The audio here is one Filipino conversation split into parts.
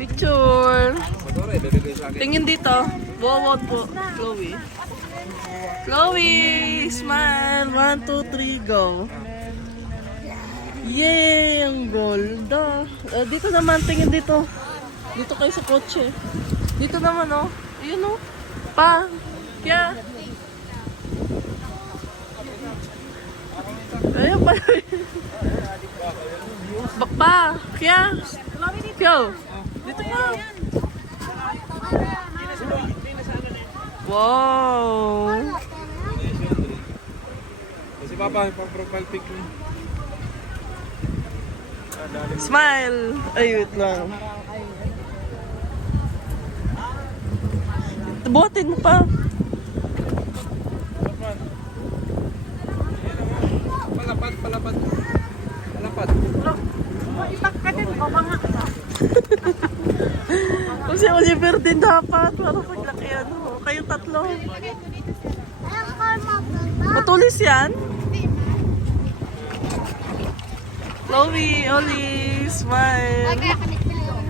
Picture. Tingin dito. Wow, po. Chloe. Chloe, smile. 1, 2, 3, go. Yay! Ang golda. Dito naman, tingin dito. Dito kayo sa kotse. Dito naman, oh. Ayun, oh. Pa. Kya. Ayun pa. Bakpa. Kya. Kya. Dito ka. Wow. Si Papa, pang-profile pic mo. Smile. Ay, wait lang. Buhatin mo pa. Palapad, palapad. Palapad. Kasi Oliver din dapat. Para paglakihan mo. Kayong tatlo. Matulis yan? Chloe, Oli, smile.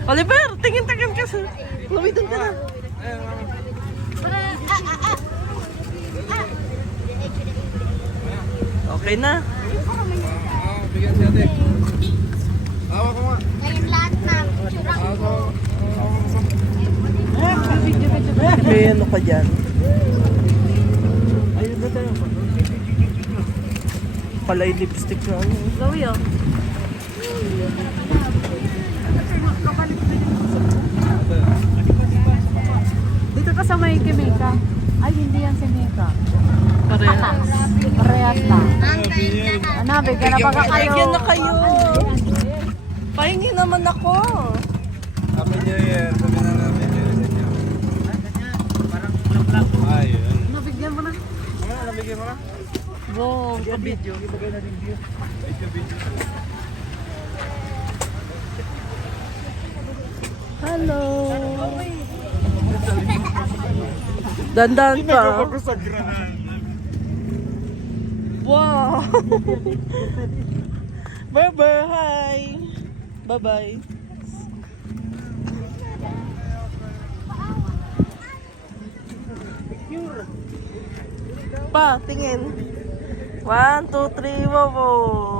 Oliver, tingin-tingin ka sa... Chloe, dun ka na. Okay na. Bigyan si ate. Hawak ko nga. May ano ka dyan? Palay lipstick na ano. Chloe, oh. Dito ka sa may Kimika. Ay, hindi yan si Mika. Parehas. Parehas lang. Ano, bigyan na ba ka kayo? Bigyan na kayo. Pahingi naman ako. Happy New Year. Sabi na namin New Year sa inyo. Ayun. Nabigyan mo na. Ano, nabigyan mo na? Wow, ka-video. Hello. Dandan pa. sa granan. Wow. Berber, hi. Bye-bye. Pa, tingin. 1, 2, 3, wow, wow.